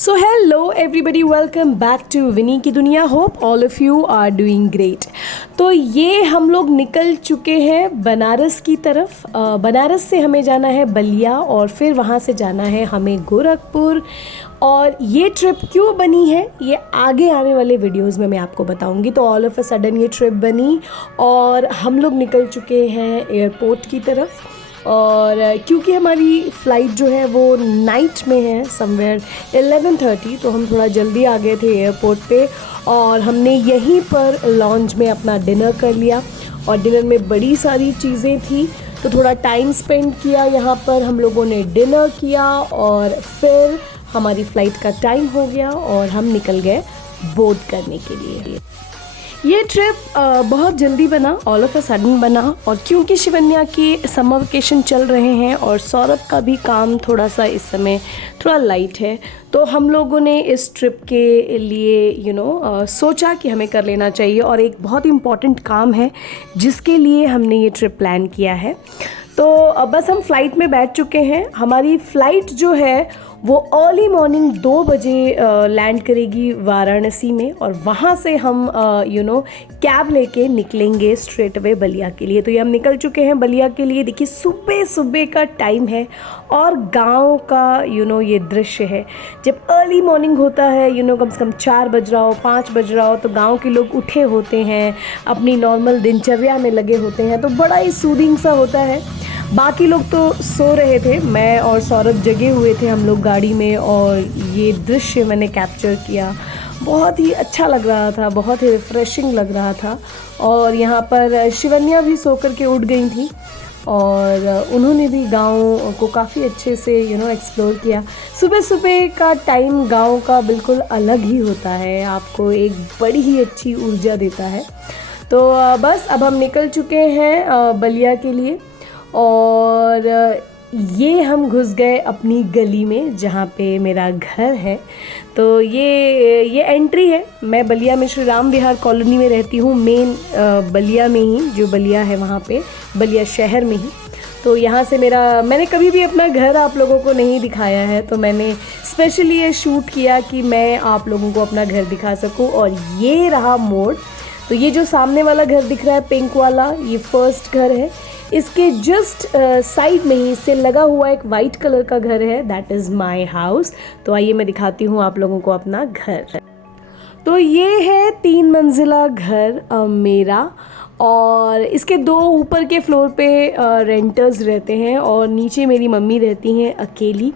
So hello everybody, welcome back to Vini की दुनिया। Hope all of you are doing great. तो ये हम लोग निकल चुके हैं बनारस की तरफ। बनारस से हमें जाना है बलिया और फिर वहाँ से जाना है हमें गोरखपुर। और ये ट्रिप क्यों बनी है ये आगे आने वाले वीडियोस में मैं आपको बताऊंगी। तो ऑल ऑफ अ सडन ये ट्रिप बनी और हम लोग निकल चुके हैं एयरपोर्ट की तरफ। और क्योंकि हमारी फ़्लाइट जो है वो नाइट में है समवेयर 11:30, तो हम थोड़ा जल्दी आ गए थे एयरपोर्ट पे और हमने यहीं पर लॉन्ज में अपना डिनर कर लिया। और डिनर में बड़ी सारी चीज़ें थी तो थोड़ा टाइम स्पेंड किया यहाँ पर। हम लोगों ने डिनर किया और फिर हमारी फ़्लाइट का टाइम हो गया और हम निकल गए बोर्ड करने के लिए। ये ट्रिप बहुत जल्दी बना, ऑल ऑफ अ सडन बना। और क्योंकि शिवन्या के समर वेकेशन चल रहे हैं और सौरभ का भी काम थोड़ा सा इस समय थोड़ा लाइट है, तो हम लोगों ने इस ट्रिप के लिए सोचा कि हमें कर लेना चाहिए। और एक बहुत इम्पॉर्टेंट काम है जिसके लिए हमने ये ट्रिप प्लान किया है। तो बस हम फ़्लाइट में बैठ चुके हैं। हमारी फ़्लाइट जो है वो अर्ली मॉर्निंग 2 बजे लैंड करेगी वाराणसी में। और वहाँ से हम कैब लेके निकलेंगे स्ट्रेट अवे बलिया के लिए। तो ये हम निकल चुके हैं बलिया के लिए। देखिए सुबह सुबह का टाइम है और गांव का ये दृश्य है। जब अर्ली मॉर्निंग होता है कम से कम 4 बज रहा हो, 5 बज रहा हो, तो गांव के लोग उठे होते हैं, अपनी नॉर्मल दिनचर्या में लगे होते हैं। तो बड़ा ही सूदिंग सा होता है। बाकी लोग तो सो रहे थे, मैं और सौरभ जगे हुए थे हम लोग गाड़ी में। और ये दृश्य मैंने कैप्चर किया। बहुत ही अच्छा लग रहा था, बहुत ही रिफ़्रेशिंग लग रहा था। और यहाँ पर शिवन्या भी सो कर के उठ गई थी और उन्होंने भी गांव को काफ़ी अच्छे से एक्सप्लोर किया। सुबह सुबह का टाइम गांव का बिल्कुल अलग ही होता है, आपको एक बड़ी ही अच्छी ऊर्जा देता है। तो बस अब हम निकल चुके हैं बलिया के लिए। और ये हम घुस गए अपनी गली में जहाँ पे मेरा घर है। तो ये एंट्री है। मैं बलिया में श्री राम विहार कॉलोनी में रहती हूँ, मेन बलिया में ही, जो बलिया है वहाँ पे, बलिया शहर में ही। तो यहाँ से मैंने कभी भी अपना घर आप लोगों को नहीं दिखाया है, तो मैंने स्पेशली ये शूट किया कि मैं आप लोगों को अपना घर दिखा सकूँ। और ये रहा मोड़। तो ये जो सामने वाला घर दिख रहा है पिंक वाला, ये फर्स्ट घर है। इसके जस्ट साइड में ही इससे लगा हुआ एक वाइट कलर का घर है, दैट इज़ माई हाउस। तो आइए मैं दिखाती हूँ आप लोगों को अपना घर। तो ये है 3 मंजिला घर मेरा। और इसके 2 ऊपर के फ्लोर पे रेंटर्स रहते हैं और नीचे मेरी मम्मी रहती हैं अकेली,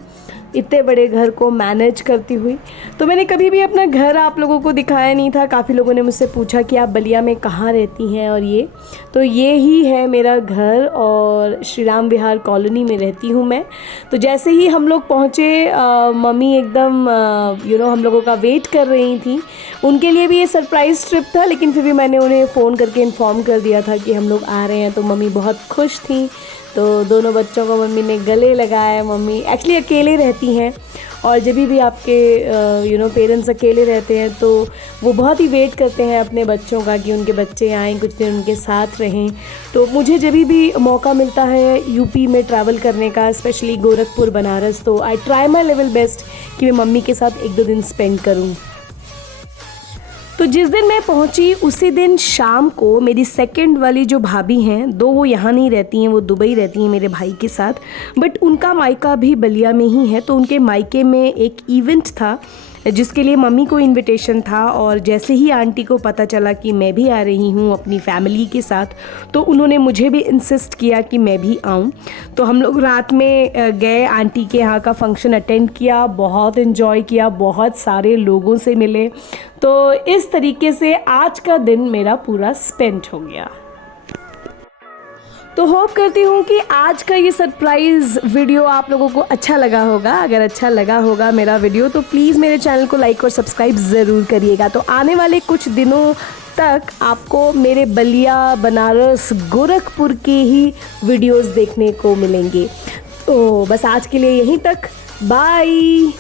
इतने बड़े घर को मैनेज करती हुई। तो मैंने कभी भी अपना घर आप लोगों को दिखाया नहीं था। काफ़ी लोगों ने मुझसे पूछा कि आप बलिया में कहाँ रहती हैं, और ये ही है मेरा घर और श्री राम विहार कॉलोनी में रहती हूँ मैं। तो जैसे ही हम लोग पहुँचे, मम्मी एकदम हम लोगों का वेट कर रही थी। उनके लिए भी ये सरप्राइज़ ट्रिप था, लेकिन फिर भी मैंने उन्हें फ़ोन करके इन्फॉर्म कर दिया था कि हम लोग आ रहे हैं। तो मम्मी बहुत खुश थी। तो दोनों बच्चों को मम्मी ने गले लगाया। मम्मी एक्चुअली अकेले रहती हैं और जब भी आपके पेरेंट्स अकेले रहते हैं तो वो बहुत ही वेट करते हैं अपने बच्चों का कि उनके बच्चे आएँ, कुछ दिन उनके साथ रहें। तो मुझे जब भी मौका मिलता है यूपी में ट्रैवल करने का, स्पेशली गोरखपुर, बनारस, तो I try my level best कि मैं मम्मी के साथ 1-2 दिन स्पेंड करूँ। तो जिस दिन मैं पहुंची उसी दिन शाम को मेरी सेकंड वाली जो भाभी हैं, दो वो यहाँ नहीं रहती हैं, वो दुबई रहती हैं मेरे भाई के साथ, बट उनका मायका भी बलिया में ही है। तो उनके मायके में एक इवेंट था जिसके लिए मम्मी को इनविटेशन था। और जैसे ही आंटी को पता चला कि मैं भी आ रही हूँ अपनी फैमिली के साथ, तो उन्होंने मुझे भी इंसिस्ट किया कि मैं भी आऊँ। तो हम लोग रात में गए, आंटी के यहाँ का फंक्शन अटेंड किया, बहुत इन्जॉय किया, बहुत सारे लोगों से मिले। तो इस तरीके से आज का दिन मेरा पूरा स्पेंड हो गया। तो होप करती हूँ कि आज का ये सरप्राइज़ वीडियो आप लोगों को अच्छा लगा होगा। अगर अच्छा लगा होगा मेरा वीडियो तो प्लीज़ मेरे चैनल को लाइक और सब्सक्राइब ज़रूर करिएगा। तो आने वाले कुछ दिनों तक आपको मेरे बलिया, बनारस, गोरखपुर के ही वीडियोस देखने को मिलेंगे। तो बस आज के लिए यहीं तक, बाय।